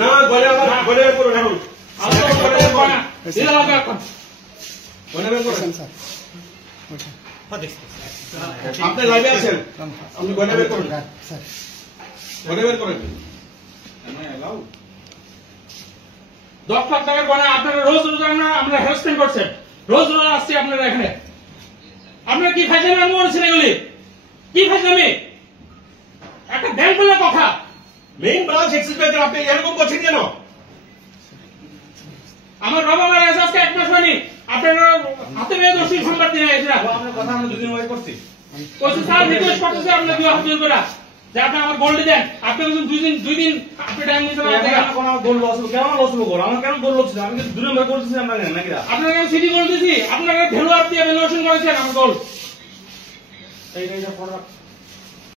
না বলে বলে করুন এখন আপনি লাইভে আছেন আপনি বলে বের করুন বলে বের করেন 10 লাখ টাকার গয়না আপনারা রোজ রোজ আমরা হ্যারাসমেন্ট করছেন রোজ রোজ আসছি আপনারা এখানে আপনারা কি ফাইজলামি আরম্ভ করেছেন এগুলি কি ফাইজলামি একটা ব্যাংক বলে কথা মেইন ব্রাঞ্চ এক্সিস ব্যাংকের আপনি এরকম বলছেন কেন আমার বাবা মারা গেছে আজকে 1 মাস হয়নি আপনারা হাতে নিয়ে দোষী সংবাদ দিয়ে এসেছেন আপনার কথা আমরা দুদিন ওয়াই করছি কইছে স্যার রিকোয়েস্ট করতেছে আপনি দুই হাত জোর করে যে আপনি আমার গোল্ড দেন আপনি বলছেন দুই দিন আপনি টাইম নিতে আমার গোল লস হলো কেন লস হলো গোল আমার কেন গোল লস আমি কিন্তু দুদিন ওয়াই করতেছি আমরা নাকি আপনাকে আমি সিটি গোল্ড দিছি আপনাকে ভ্যালুয়ার দিয়ে ভ্যালুয়েশন করেছেন আমার গোল্ড এইটা